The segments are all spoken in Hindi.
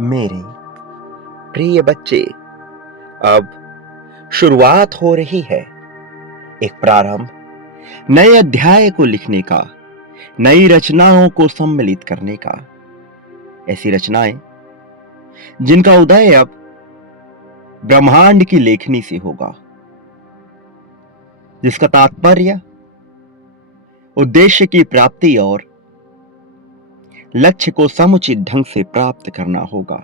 मेरे प्रिय बच्चे, अब शुरुआत हो रही है एक प्रारंभ, नए अध्याय को लिखने का, नई रचनाओं को सम्मिलित करने का। ऐसी रचनाएं जिनका उदय अब ब्रह्मांड की लेखनी से होगा, जिसका तात्पर्य उद्देश्य की प्राप्ति और लक्ष्य को समुचित ढंग से प्राप्त करना होगा,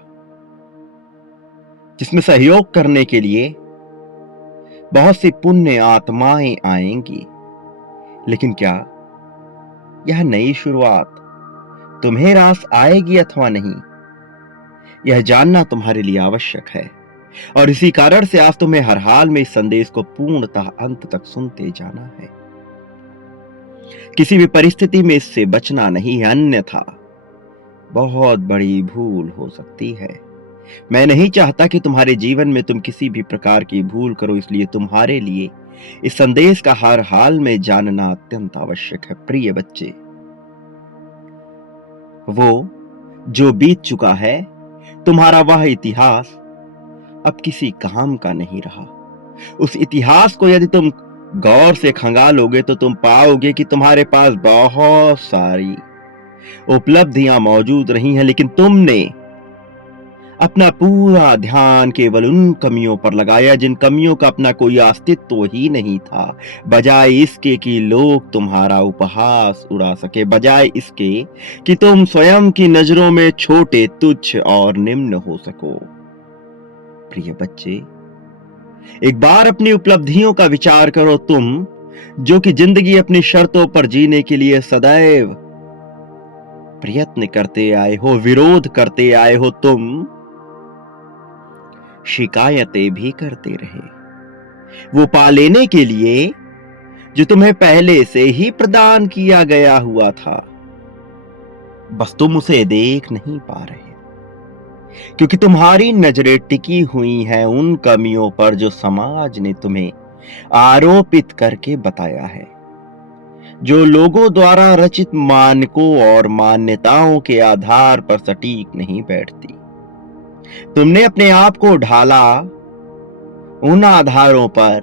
जिसमें सहयोग करने के लिए बहुत सी पुण्य आत्माएं आएंगी। लेकिन क्या यह नई शुरुआत तुम्हें रास आएगी अथवा नहीं, यह जानना तुम्हारे लिए आवश्यक है। और इसी कारण से आज तुम्हें हर हाल में इस संदेश को पूर्णतः अंत तक सुनते जाना है। किसी भी परिस्थिति में इससे बचना नहीं है, अन्यथा बहुत बड़ी भूल हो सकती है। मैं नहीं चाहता कि तुम्हारे जीवन में तुम किसी भी प्रकार की भूल करो, इसलिए तुम्हारे लिए इस संदेश का हर हाल में जानना अत्यंत आवश्यक है। प्रिय बच्चे, वो जो बीत चुका है, तुम्हारा वह इतिहास अब किसी काम का नहीं रहा। उस इतिहास को यदि तुम गौर से खंगालोगे तो तुम पाओगे कि तुम्हारे पास बहुत सारी उपलब्धियां मौजूद रही हैं, लेकिन तुमने अपना पूरा ध्यान केवल उन कमियों पर लगाया जिन कमियों का अपना कोई अस्तित्व ही नहीं था। बजाय इसके कि लोग तुम्हारा उपहास उड़ा सके, बजाय इसके कि तुम स्वयं की नजरों में छोटे, तुच्छ और निम्न हो सको। प्रिय बच्चे, एक बार अपनी उपलब्धियों का विचार करो। तुम जो कि जिंदगी अपनी शर्तों पर जीने के लिए सदैव प्रयत्न करते आए हो, विरोध करते आए हो, तुम शिकायतें भी करते रहे वो पा लेने के लिए जो तुम्हें पहले से ही प्रदान किया गया हुआ था। बस तुम उसे देख नहीं पा रहे, क्योंकि तुम्हारी नजरें टिकी हुई हैं उन कमियों पर जो समाज ने तुम्हें आरोपित करके बताया है, जो लोगों द्वारा रचित मानकों और मान्यताओं के आधार पर सटीक नहीं बैठती। तुमने अपने आप को ढाला उन आधारों पर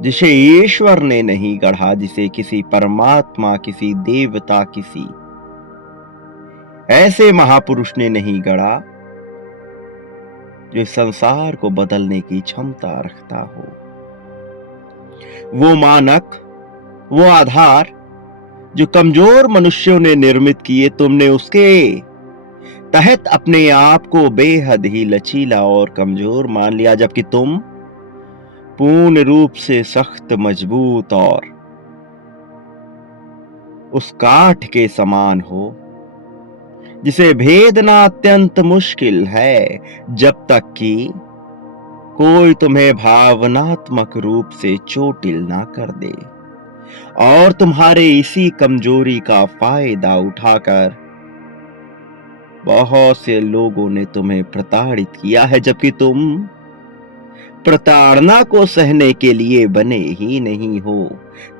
जिसे ईश्वर ने नहीं गढ़ा, जिसे किसी परमात्मा, किसी देवता, किसी ऐसे महापुरुष ने नहीं गढ़ा जो इस संसार को बदलने की क्षमता रखता हो। वो मानक, वो आधार जो कमजोर मनुष्यों ने निर्मित किए, तुमने उसके तहत अपने आप को बेहद ही लचीला और कमजोर मान लिया, जबकि तुम पूर्ण रूप से सख्त, मजबूत और उस काठ के समान हो जिसे भेदना अत्यंत मुश्किल है, जब तक कि कोई तुम्हें भावनात्मक रूप से चोटिल ना कर दे। और तुम्हारे इसी कमजोरी का फायदा उठाकर बहुत से लोगों ने तुम्हें प्रताड़ित किया है, जबकि तुम प्रताड़ना को सहने के लिए बने ही नहीं हो।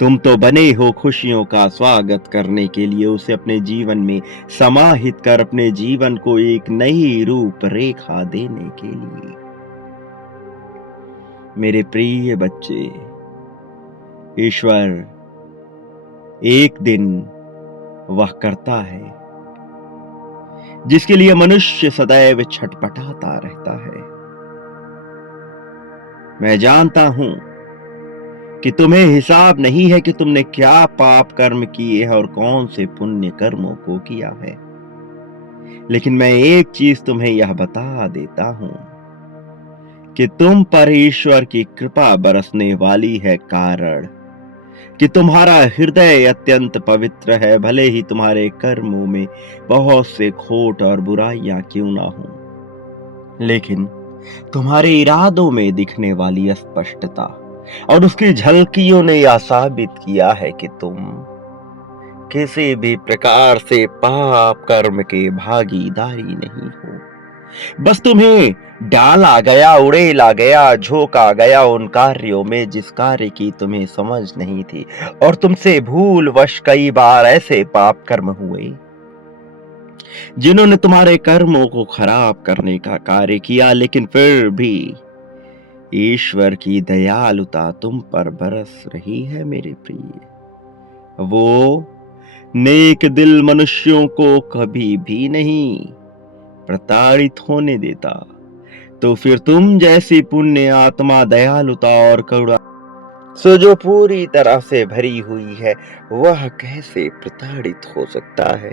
तुम तो बने हो खुशियों का स्वागत करने के लिए, उसे अपने जीवन में समाहित कर अपने जीवन को एक नई रूपरेखा देने के लिए। मेरे प्रिय बच्चे, ईश्वर एक दिन वह करता है जिसके लिए मनुष्य सदैव छटपटाता रहता है। मैं जानता हूं कि तुम्हें हिसाब नहीं है कि तुमने क्या पाप कर्म किए हैं और कौन से पुण्य कर्मों को किया है, लेकिन मैं एक चीज तुम्हें यह बता देता हूं कि तुम पर ईश्वर की कृपा बरसने वाली है, कारण कि तुम्हारा हृदय अत्यंत पवित्र है, भले ही तुम्हारे कर्मों में बहुत से खोट और बुराइयां क्यों ना हो। लेकिन तुम्हारे इरादों में दिखने वाली अस्पष्टता और उसकी झलकियों ने यह साबित किया है कि तुम किसी भी प्रकार से पाप कर्म के भागीदारी नहीं हो। बस तुम्हें डाला गया, उड़ेला गया, झोंका गया उन कार्यों में जिस कार्य की तुम्हें समझ नहीं थी, और तुमसे भूलवश कई बार ऐसे पाप कर्म हुए जिन्होंने तुम्हारे कर्मों को खराब करने का कार्य किया, लेकिन फिर भी ईश्वर की दयालुता तुम पर बरस रही है मेरे प्रिय। वो नेक दिल मनुष्यों को कभी भी नहीं प्रताड़ित होने देता। तो फिर तुम जैसी पुण्य आत्मा, दयालुता और करुणा सो जो पूरी तरह से भरी हुई है, वह कैसे प्रताड़ित हो सकता है?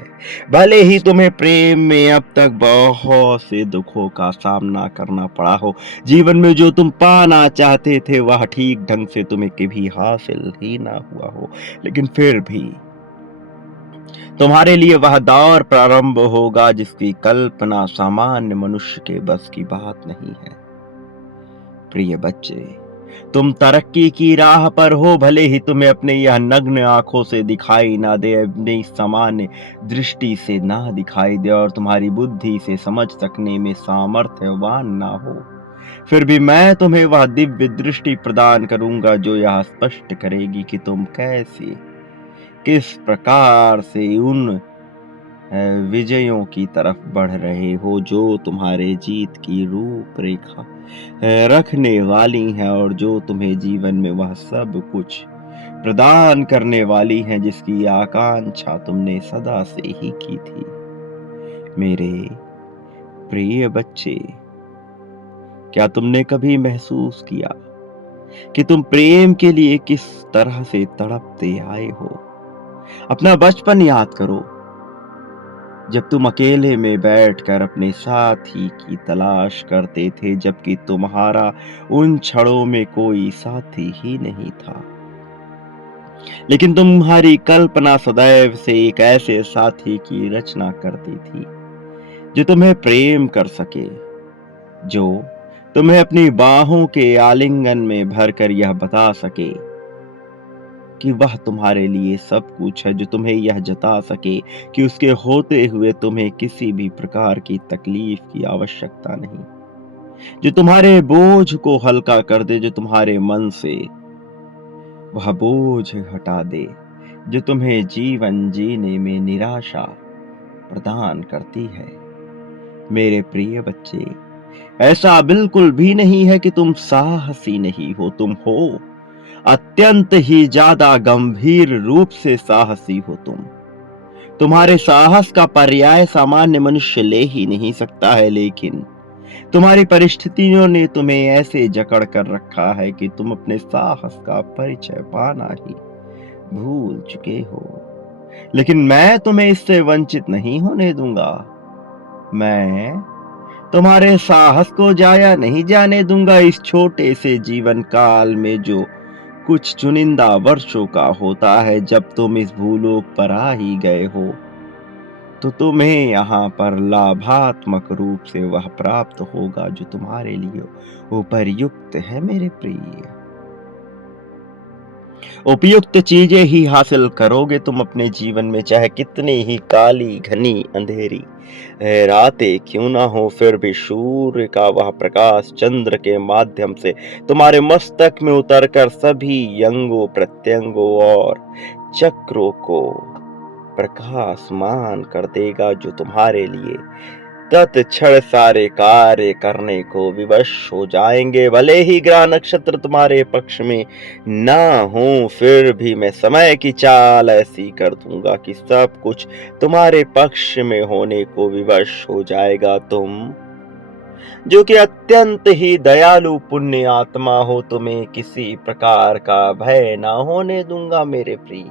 भले ही तुम्हें प्रेम में अब तक बहुत से दुखों का सामना करना पड़ा हो, जीवन में जो तुम पाना चाहते थे वह ठीक ढंग से तुम्हें कभी हासिल ही ना हुआ हो, लेकिन फिर भी तुम्हारे लिए वह दौर प्रारंभ होगा जिसकी कल्पना सामान्य मनुष्य के बस की बात नहीं है। प्रिय बच्चे, तुम तरक्की की राह पर हो, भले ही तुम्हें अपने यह नग्न आंखों से दिखाई ना दे, अपनी सामान्य दृष्टि से ना दिखाई दे और तुम्हारी बुद्धि से समझ सकने में सामर्थ्यवान ना हो, फिर भी मैं तुम्हें वह दिव्य दृष्टि प्रदान करूंगा जो यह स्पष्ट करेगी कि तुम कैसे, किस प्रकार से उन विजयों की तरफ बढ़ रहे हो जो तुम्हारे जीत की रूपरेखा रखने वाली हैं और जो तुम्हें जीवन में वह सब कुछ प्रदान करने वाली हैं जिसकी आकांक्षा तुमने सदा से ही की थी। मेरे प्रिय बच्चे, क्या तुमने कभी महसूस किया कि तुम प्रेम के लिए किस तरह से तड़पते आए हो? अपना बचपन याद करो, जब तुम अकेले में बैठकर अपने साथी की तलाश करते थे, जबकि तुम्हारा उन क्षणों में कोई साथी ही नहीं था, लेकिन तुम्हारी कल्पना सदैव से एक ऐसे साथी की रचना करती थी जो तुम्हें प्रेम कर सके, जो तुम्हें अपनी बाहों के आलिंगन में भरकर यह बता सके कि वह तुम्हारे लिए सब कुछ है, जो तुम्हें यह जता सके कि उसके होते हुए तुम्हें किसी भी प्रकार की तकलीफ की आवश्यकता नहीं, जो तुम्हारे बोझ को हल्का कर दे, जो तुम्हारे मन से वह बोझ हटा दे जो तुम्हें जीवन जीने में निराशा प्रदान करती है। मेरे प्रिय बच्चे, ऐसा बिल्कुल भी नहीं है कि तुम साहसी नहीं हो, तुम हो अत्यंत ही ज्यादा गंभीर रूप से साहसी हो तुम। तुम्हारे साहस का पर्याय सामान्य मनुष्य ले ही नहीं सकता है, लेकिन तुम्हारी परिस्थितियों ने तुम्हें ऐसे जकड़ कर रखा है कि तुम अपने साहस का परिचय पाना ही भूल चुके हो। लेकिन मैं तुम्हें इससे वंचित नहीं होने दूंगा। मैं तुम्हारे साहस को जाया नहीं जाने दूंगा। इस छोटे से जीवन काल में जो कुछ चुनिंदा वर्षों का होता है, जब तुम इस भूलोक पर आ ही गए हो, तो तुम्हें यहाँ पर लाभात्मक रूप से वह प्राप्त होगा जो तुम्हारे लिए उपयुक्त है। मेरे प्रिय, उपयुक्त चीजें ही हासिल करोगे तुम अपने जीवन में, चाहे कितनी ही काली घनी अंधेरी रातें क्यों ना हो, फिर भी सूर्य का वह प्रकाश चंद्र के माध्यम से तुम्हारे मस्तक में उतरकर सभी अंगों प्रत्यंगों और चक्रों को प्रकाशमान कर देगा, जो तुम्हारे लिए तत्क्षण सारे कार्य करने को विवश हो जाएंगे। भले ही ग्रह नक्षत्र तुम्हारे पक्ष में ना हो, फिर भी मैं समय की चाल ऐसी कर दूंगा कि सब कुछ तुम्हारे पक्ष में होने को विवश हो जाएगा। तुम जो कि अत्यंत ही दयालु पुण्य आत्मा हो, तुम्हें किसी प्रकार का भय ना होने दूंगा। मेरे प्रिय,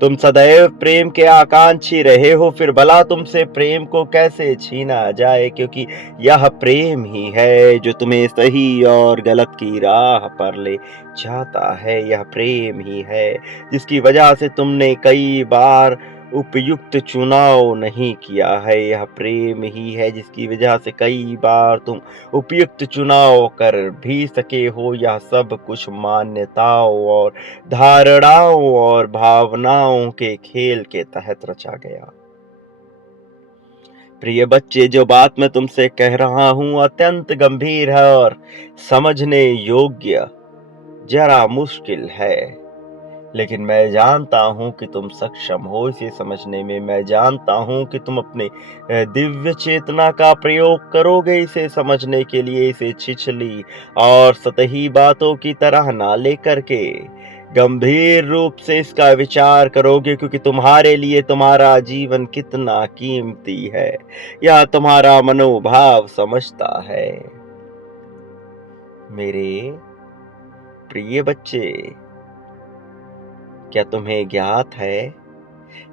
तुम सदैव प्रेम के आकांक्षी रहे हो, फिर भला तुमसे प्रेम को कैसे छीना जाए, क्योंकि यह प्रेम ही है जो तुम्हें सही और गलत की राह पर ले जाता है। यह प्रेम ही है जिसकी वजह से तुमने कई बार उपयुक्त चुनाव नहीं किया है। यह प्रेम ही है जिसकी वजह से कई बार तुम उपयुक्त चुनाव कर भी सके हो। यह सब कुछ मान्यताओं और धारणाओं और भावनाओं के खेल के तहत रचा गया। प्रिय बच्चे, जो बात मैं तुमसे कह रहा हूं अत्यंत गंभीर है और समझने योग्य जरा मुश्किल है, लेकिन मैं जानता हूँ कि तुम सक्षम हो इसे समझने में। मैं जानता हूँ कि तुम अपने दिव्य चेतना का प्रयोग करोगे इसे समझने के लिए। इसे छिछली और सतही बातों की तरह ना लेकर के गंभीर रूप से इसका विचार करोगे, क्योंकि तुम्हारे लिए तुम्हारा जीवन कितना कीमती है यह तुम्हारा मनोभाव समझता है। मेरे प्रिय बच्चे, क्या तुम्हें ज्ञात है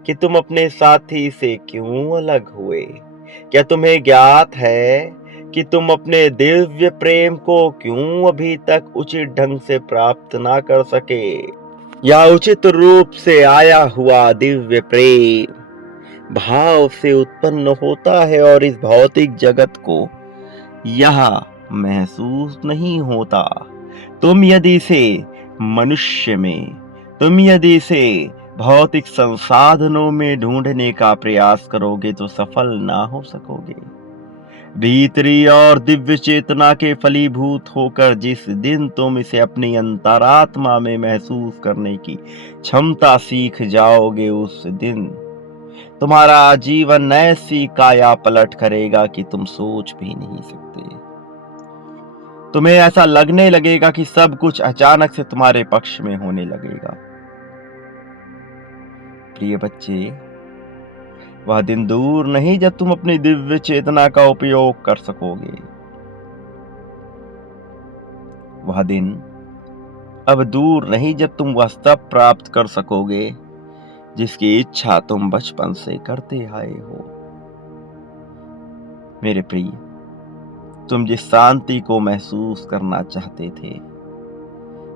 कि तुम अपने साथी से क्यों अलग हुए? क्या तुम्हें ज्ञात है कि तुम अपने दिव्य प्रेम को क्यों अभी तक उचित ढंग से प्राप्त ना कर सके? या उचित रूप से आया हुआ दिव्य प्रेम भाव से उत्पन्न होता है और इस भौतिक जगत को यह महसूस नहीं होता। तुम यदि इसे मनुष्य में, तुम यदि इसे भौतिक संसाधनों में ढूंढने का प्रयास करोगे तो सफल ना हो सकोगे। भीतरी और दिव्य चेतना के फलीभूत होकर जिस दिन तुम इसे अपनी अंतरात्मा में महसूस करने की क्षमता सीख जाओगे, उस दिन तुम्हारा जीवन ऐसी काया पलट करेगा कि तुम सोच भी नहीं सकते। तुम्हें ऐसा लगने लगेगा कि सब कुछ अचानक से तुम्हारे पक्ष में होने लगेगा। प्रिय बच्चे, वह दिन दूर नहीं जब तुम अपनी दिव्य चेतना का उपयोग कर सकोगे। वह दिन अब दूर नहीं जब तुम वह सब प्राप्त कर सकोगे जिसकी इच्छा तुम बचपन से करते आए हो। मेरे प्रिय, तुम जिस शांति को महसूस करना चाहते थे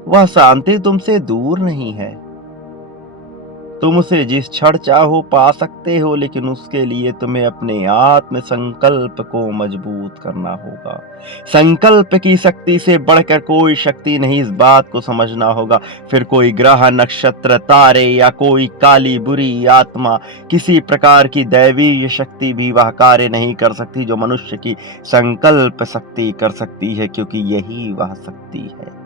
वह शांति तुमसे दूर नहीं है। तुम उसे जिस क्षण चाहो पा सकते हो, लेकिन उसके लिए तुम्हें अपने आत्म संकल्प को मजबूत करना होगा। संकल्प की शक्ति से बढ़कर कोई शक्ति नहीं, इस बात को समझना होगा। फिर कोई ग्रह, नक्षत्र, तारे या कोई काली बुरी आत्मा, किसी प्रकार की दैवीय शक्ति भी वह कार्य नहीं कर सकती जो मनुष्य की संकल्प शक्ति कर सकती है, क्योंकि यही वह शक्ति है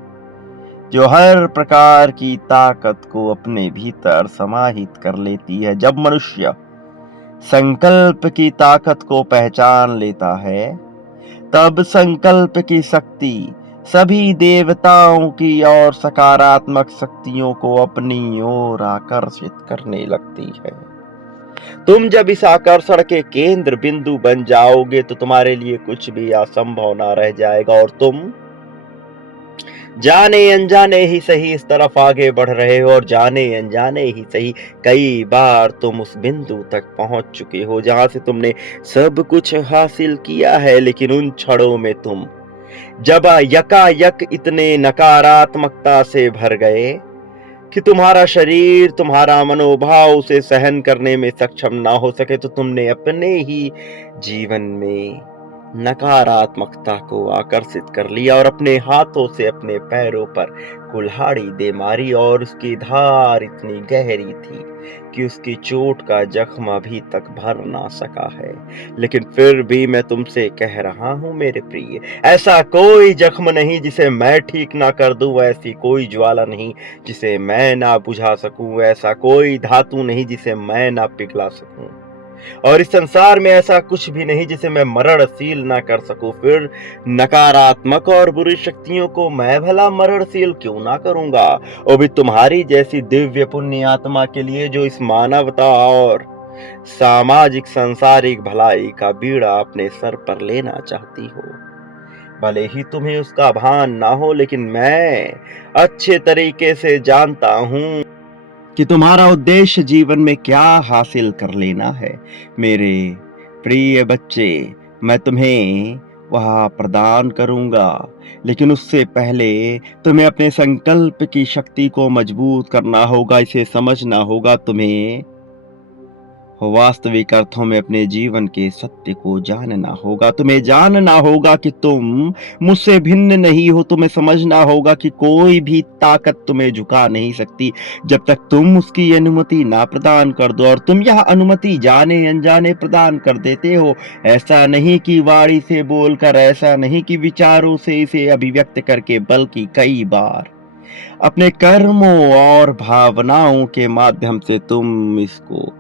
जो हर प्रकार की ताकत को अपने भीतर समाहित कर लेती है। जब मनुष्य संकल्प की ताकत को पहचान लेता है, तब संकल्प की शक्ति सभी देवताओं की और सकारात्मक शक्तियों को अपनी ओर आकर्षित करने लगती है। तुम जब इस आकर्षण के केंद्र बिंदु बन जाओगे तो तुम्हारे लिए कुछ भी असंभव ना रह जाएगा और तुम जाने अनजाने ही सही इस तरफ आगे बढ़ रहे हो, और जाने अनजाने ही सही कई बार तुम उस बिंदु तक पहुंच चुके हो जहां से तुमने सब कुछ हासिल किया है। लेकिन उन क्षणों में तुम जब यकायक इतने नकारात्मकता से भर गए कि तुम्हारा शरीर, तुम्हारा मनोभाव उसे सहन करने में सक्षम ना हो सके, तो तुमने अपने ही जीवन में नकारात्मकता को आकर्षित कर लिया और अपने हाथों से अपने पैरों पर कुल्हाड़ी दे मारी, और उसकी धार इतनी गहरी थी कि उसकी चोट का जख्म अभी तक भर ना सका है। लेकिन फिर भी मैं तुमसे कह रहा हूं मेरे प्रिय, ऐसा कोई जख्म नहीं जिसे मैं ठीक ना कर दूं, ऐसी कोई ज्वाला नहीं जिसे मैं ना बुझा सकूं, ऐसा कोई धातु नहीं जिसे मैं ना पिघला सकूं, और इस संसार में ऐसा कुछ भी नहीं जिसे मैं मरणशील ना कर सकूं। फिर नकारात्मक और बुरी शक्तियों को मैं भला मरणशील क्यों ना करूंगा, वो भी तुम्हारी जैसी दिव्य पुण्य आत्मा के लिए जो इस मानवता और सामाजिक सांसारिक भलाई का बीड़ा अपने सर पर लेना चाहती हो। भले ही तुम्हें उसका भान ना हो, लेकिन मैं अच्छे तरीके से जानता हूं कि तुम्हारा उद्देश्य जीवन में क्या हासिल कर लेना है। मेरे प्रिय बच्चे, मैं तुम्हें वह प्रदान करूंगा, लेकिन उससे पहले तुम्हें अपने संकल्प की शक्ति को मजबूत करना होगा। इसे समझना होगा। तुम्हें वास्तविक अर्थों में अपने जीवन के सत्य को जानना होगा। तुम्हें जानना होगा कि तुम मुझसे भिन्न नहीं हो। तुम्हें समझना होगा कि कोई भी ताकत तुम्हें झुका नहीं सकती जब तक तुम उसकी अनुमति ना प्रदान कर दो, और तुम यह अनुमति जाने अनजाने प्रदान कर देते हो। ऐसा नहीं कि वाणी से बोलकर, ऐसा नहीं कि विचारों से इसे अभिव्यक्त करके, बल्कि कई बार अपने कर्मों और भावनाओं के माध्यम से तुम इसको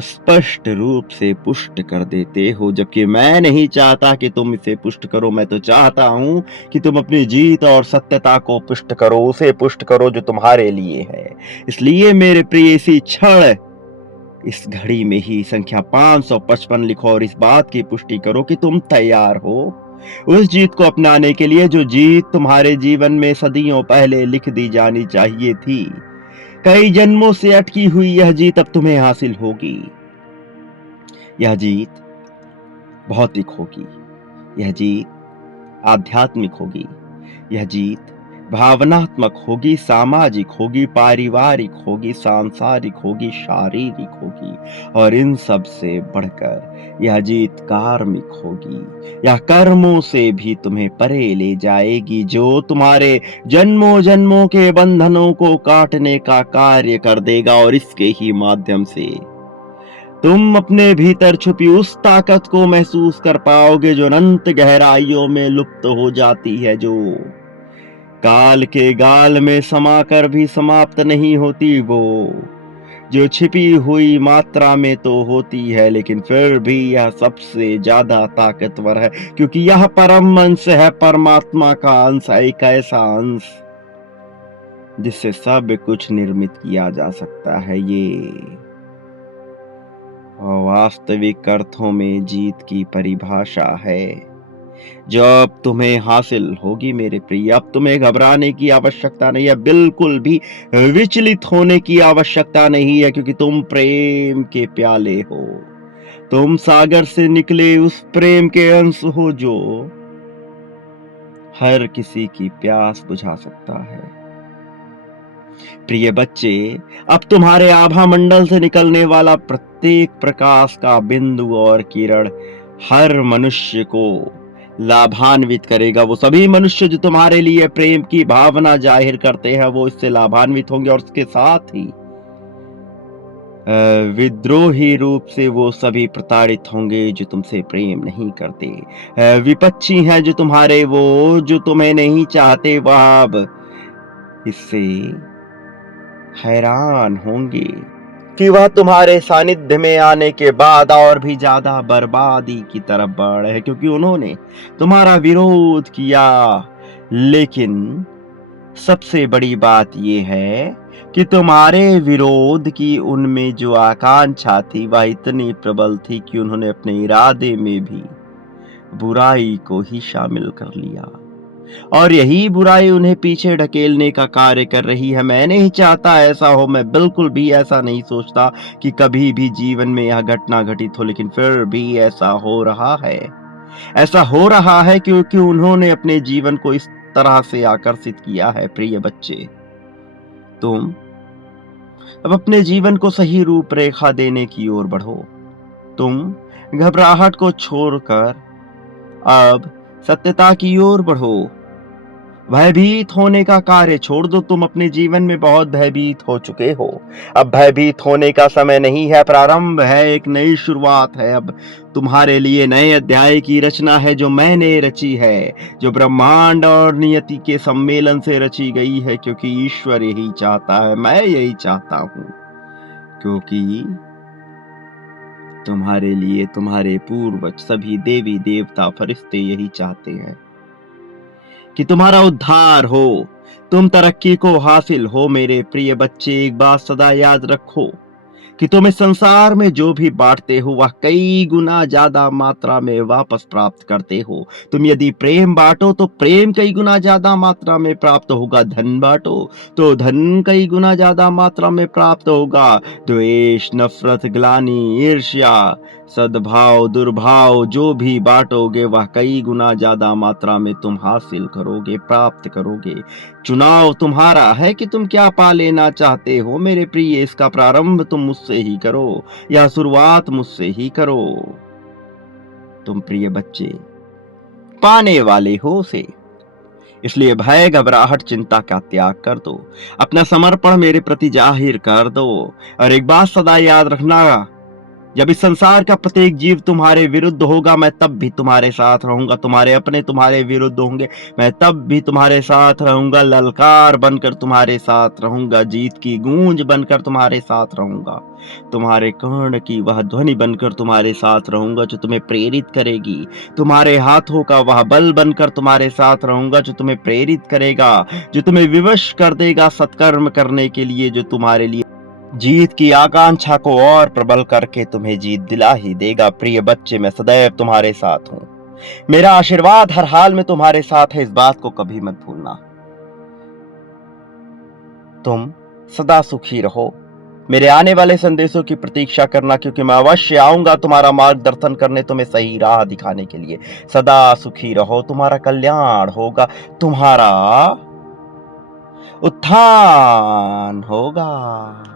स्पष्ट रूप से पुष्ट कर देते हो, जबकि मैं नहीं चाहता कि तुम इसे पुष्ट करो। मैं तो चाहता हूं कि तुम अपनी जीत और सत्यता को पुष्ट करो, उसे पुष्ट करो जो तुम्हारे लिए है। इसलिए मेरे प्रिय, इसी क्षण इस घड़ी में ही संख्या 555 लिखो और इस बात की पुष्टि करो कि तुम तैयार हो उस जीत को अपनाने के लिए जो जीत तुम्हारे जीवन में सदियों पहले लिख दी जानी चाहिए थी। कई जन्मों से अटकी हुई यह जीत अब तुम्हें हासिल होगी। यह जीत भौतिक होगी, यह जीत आध्यात्मिक होगी, यह जीत भावनात्मक होगी, सामाजिक होगी, पारिवारिक होगी, सांसारिक होगी, शारीरिक होगी और इन सब से बढ़कर यह जीत कार्मिक होगी। यह कर्मों से भी तुम्हें परे ले जाएगी, जो तुम्हारे जन्मों जन्मों के बंधनों को काटने का कार्य कर देगा और इसके ही माध्यम से तुम अपने भीतर छुपी उस ताकत को महसूस कर पाओगे जो अनंत गहराइयों में लुप्त हो जाती है, जो काल के गाल में समाकर भी समाप्त नहीं होती, वो जो छिपी हुई मात्रा में तो होती है लेकिन फिर भी यह सबसे ज्यादा ताकतवर है, क्योंकि यह परम अंश है, परमात्मा का अंश, एक ऐसा अंश जिससे सब कुछ निर्मित किया जा सकता है। ये वास्तविक अर्थों में जीत की परिभाषा है जो अब तुम्हें हासिल होगी मेरे प्रिय। अब तुम्हें घबराने की आवश्यकता नहीं है, बिल्कुल भी विचलित होने की आवश्यकता नहीं है, क्योंकि तुम प्रेम के प्याले हो। तुम सागर से निकले उस प्रेम के अंश हो जो हर किसी की प्यास बुझा सकता है। प्रिय बच्चे, अब तुम्हारे आभा मंडल से निकलने वाला प्रत्येक प्रकाश का बिंदु और किरण हर मनुष्य को लाभान्वित करेगा। वो सभी मनुष्य जो तुम्हारे लिए प्रेम की भावना जाहिर करते हैं वो इससे लाभान्वित होंगे, और उसके साथ ही विद्रोही रूप से वो सभी प्रताड़ित होंगे जो तुमसे प्रेम नहीं करते। विपक्षी हैं जो तुम्हारे, वो जो तुम्हें नहीं चाहते, वह अब इससे हैरान होंगे कि वह तुम्हारे सानिध्य में आने के बाद और भी ज्यादा बर्बादी की तरफ बढ़ रहे हैं, क्योंकि उन्होंने तुम्हारा विरोध किया। लेकिन सबसे बड़ी बात यह है कि तुम्हारे विरोध की उनमें जो आकांक्षा थी वह इतनी प्रबल थी कि उन्होंने अपने इरादे में भी बुराई को ही शामिल कर लिया, और यही बुराई उन्हें पीछे ढकेलने का कार्य कर रही है। मैं नहीं चाहता ऐसा हो, मैं बिल्कुल भी ऐसा नहीं सोचता कि कभी भी जीवन में यह घटना घटित हो, लेकिन फिर भी ऐसा हो रहा है। ऐसा हो रहा है क्योंकि उन्होंने अपने जीवन को इस तरह से आकर्षित किया है। प्रिय बच्चे, तुम अब अपने जीवन को सही रूपरेखा देने की ओर बढ़ो। तुम घबराहट को छोड़कर अब सत्यता की ओर बढ़ो। भयभीत होने का कार्य छोड़ दो। तुम अपने जीवन में बहुत भयभीत हो चुके हो। अब भयभीत होने का समय नहीं है, प्रारंभ है, एक नई शुरुआत है। अब तुम्हारे लिए नए अध्याय की रचना है जो मैंने रची है, जो ब्रह्मांड और नियति के सम्मेलन से रची गई है, क्योंकि ईश्वर यही चाहता है, मैं यही चाहता हूं, क्योंकि तुम्हारे लिए तुम्हारे पूर्वज, सभी देवी देवता, फरिश्ते यही चाहते हैं कि तुम्हारा उद्धार हो, तुम तरक्की को हासिल हो। मेरे प्रिय बच्चे, एक बात सदा याद रखो कि तुम इस संसार में जो भी बांटते हो वह कई गुना ज्यादा मात्रा में वापस प्राप्त करते हो। तुम यदि प्रेम बांटो तो प्रेम कई गुना ज्यादा मात्रा में प्राप्त होगा, धन बांटो तो धन कई गुना ज्यादा मात्रा में प्राप्त होगा। द्वेष, नफरत, ग्लानि, ईर्ष्या, सद्भाव, दुर्भाव जो भी बांटोगे वह कई गुना ज्यादा मात्रा में तुम हासिल करोगे, प्राप्त करोगे। चुनाव तुम्हारा है कि तुम क्या पा लेना चाहते हो मेरे प्रिय। इसका प्रारंभ तुम मुझसे ही करो, या शुरुआत मुझसे ही करो। तुम प्रिय बच्चे पाने वाले हो उसे, इसलिए भय, घबराहट, चिंता का त्याग कर दो। अपना समर्पण मेरे प्रति जाहिर कर दो। और एक बात सदा याद रखना जब इस संसार का प्रत्येक जीव तुम्हारे विरुद्ध होगा, मैं तब भी तुम्हारे साथ रहूंगा। तुम्हारे अपने तुम्हारे विरुद्ध होंगे, मैं तब भी तुम्हारे साथ रहूंगा। ललकार बनकर तुम्हारे साथ रहूंगा, जीत की गूंज बनकर तुम्हारे साथ रहूंगा, तुम्हारे कर्ण की वह ध्वनि बनकर तुम्हारे साथ रहूंगा जो तुम्हें प्रेरित करेगी। तुम्हारे हाथों का वह बल बनकर तुम्हारे साथ रहूंगा जो तुम्हें प्रेरित करेगा, जो तुम्हें विवश कर देगा सत्कर्म करने के लिए, जो तुम्हारे लिए जीत की आकांक्षा को और प्रबल करके तुम्हें जीत दिला ही देगा। प्रिय बच्चे, मैं सदैव तुम्हारे साथ हूं। मेरा आशीर्वाद हर हाल में तुम्हारे साथ है, इस बात को कभी मत भूलना। तुम सदा सुखी रहो। मेरे आने वाले संदेशों की प्रतीक्षा करना, क्योंकि मैं अवश्य आऊंगा तुम्हारा मार्गदर्शन करने, तुम्हें सही राह दिखाने के लिए। सदा सुखी रहो, तुम्हारा कल्याण होगा, तुम्हारा उत्थान होगा।